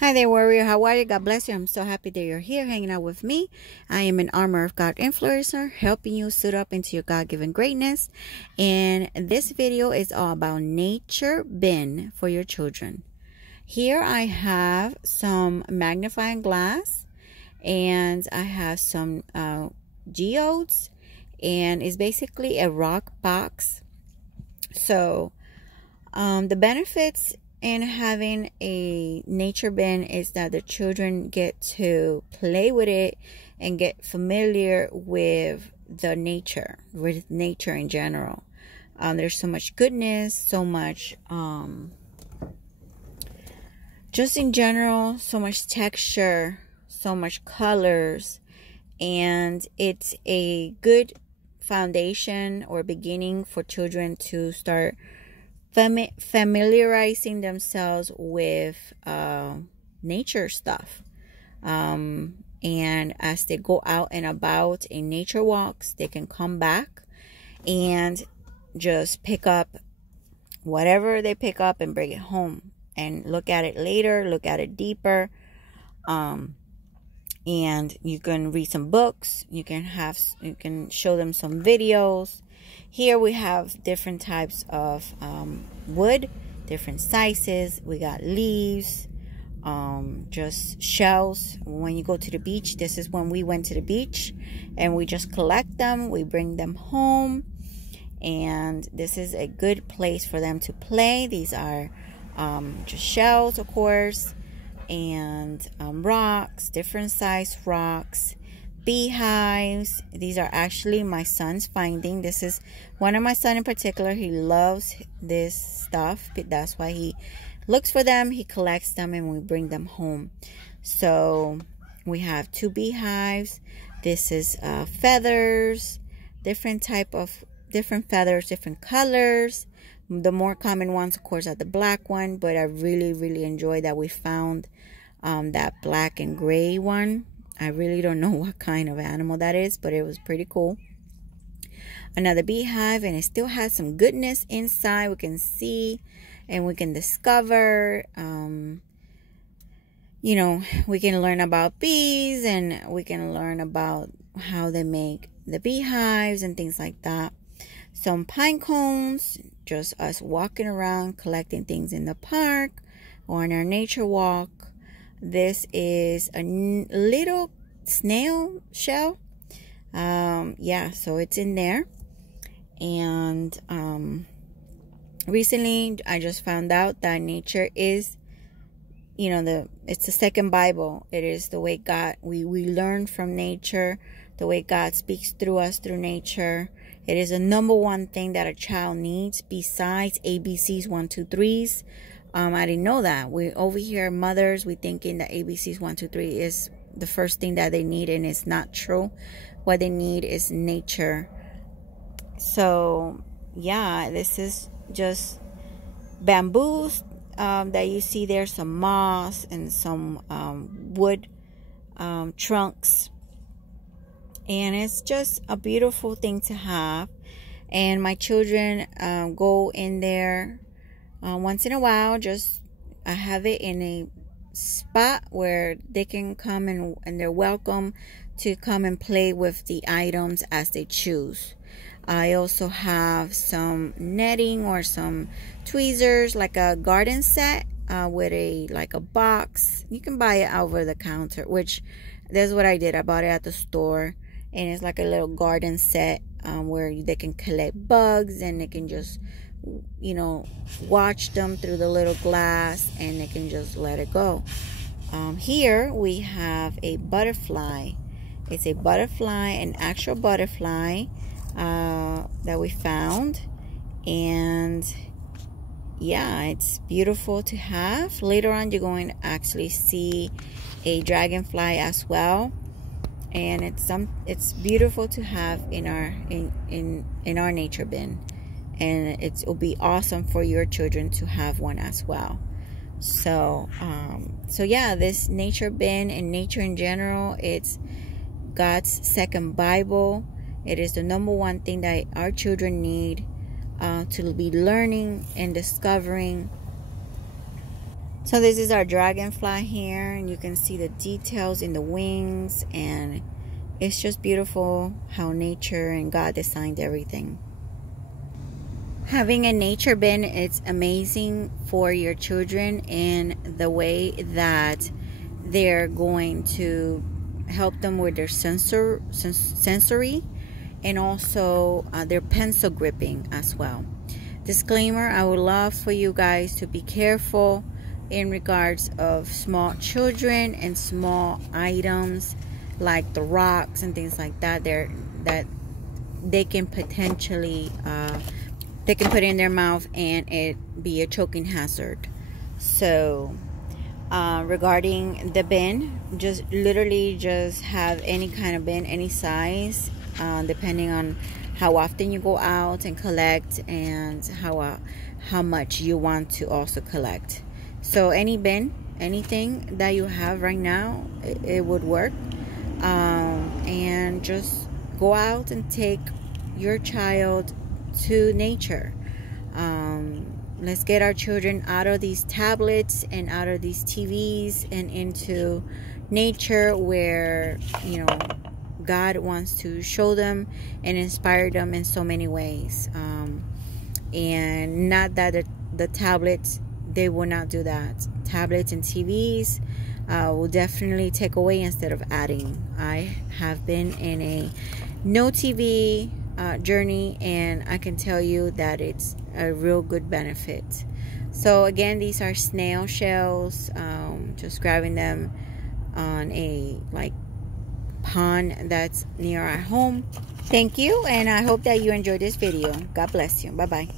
Hi there, warrior. How are you? God bless you. I'm so happy that you're here hanging out with me. I am an Armor of God influencer, helping you suit up into your God-given greatness. And this video is all about nature bin for your children. Here I have some magnifying glass, and I have some geodes, and it's basically a rock box. So the benefits in having a nature bin is that the children get to play with it and get familiar with nature in general. There's so much goodness, so much just in general, so much texture, so much colors, and it's a good foundation or beginning for children to start familiarizing themselves with nature stuff. And as they go out and about in nature walks, they can come back and just pick up whatever they pick up and bring it home and look at it later, look at it deeper. And you can read some books, you can show them some videos. Here we have different types of wood, different sizes. We got leaves, just shells. When you go to the beach, this is when we went to the beach, and we just collect them, we bring them home, and this is a good place for them to play. These are just shells, of course, and rocks, different size rocks, beehives. These are actually my son's finding. This is one of my son in particular. He loves this stuff. That's why he looks for them, he collects them, and we bring them home. So we have 2 beehives. This is feathers, different feathers, different colors. The more common ones, of course, are the black one, but I really enjoy that we found that black and gray one. I really don't know what kind of animal that is, but it was pretty cool. Another beehive, and it still has some goodness inside. We can see and we can discover, you know, we can learn about bees, and we can learn about how they make the beehives and things like that. Some pine cones, just us walking around collecting things in the park or on our nature walk. This is a little snail shell. Yeah, so it's in there. And recently I just found out that nature is, you know, it's the second Bible. It is the way God, we learn from nature, the way God speaks through us through nature. It is the #1 thing that a child needs besides ABCs 1, 2, 3s. I didn't know that. We over here, mothers, we thinking that ABCs 1, 2, 3 is the first thing that they need, and it's not true. What they need is nature. So yeah, this is just bamboos that you see there, some moss and some wood trunks, and it's just a beautiful thing to have. And my children go in there once in a while. Just I have it in a spot where they can come and they're welcome to come and play with the items as they choose. I also have some netting or some tweezers, like a garden set with like a box. You can buy it over the counter, which that's what I did. I bought it at the store, and it's like a little garden set where they can collect bugs, and they can just, you know, watch them through the little glass, and they can just let it go. Here we have a butterfly. It's a butterfly, an actual butterfly that we found, and yeah, it's beautiful to have. Later on, you're going to actually see a dragonfly as well, and it's beautiful to have in our nature bin. And it will be awesome for your children to have one as well. So yeah, this nature bin and nature in general, it's God's second Bible. It is the #1 thing that our children need to be learning and discovering So this is our dragonfly here, and you can see the details in the wings, and it's just beautiful how nature and God designed everything. Having a nature bin, it's amazing for your children in the way that they're going to help them with their sensory and also their pencil gripping as well. Disclaimer, I would love for you guys to be careful in regards of small children and small items like the rocks and things like that that they can potentially they can put in their mouth and it be a choking hazard. So regarding the bin, just literally just have any kind of bin, any size, depending on how often you go out and collect and how much you want to also collect. So any bin, anything that you have right now, it would work. And just go out and take your child to nature. Let's get our children out of these tablets and out of these TVs and into nature where, you know, God wants to show them and inspire them in so many ways. And not that the tablets, they will not do that. Tablets and TVs will definitely take away instead of adding. I have been in a no TV journey, and I can tell you that it's a real good benefit. So again, these are snail shells, just grabbing them on a pond that's near our home. Thank you, and I hope that you enjoyed this video. God bless you. Bye bye.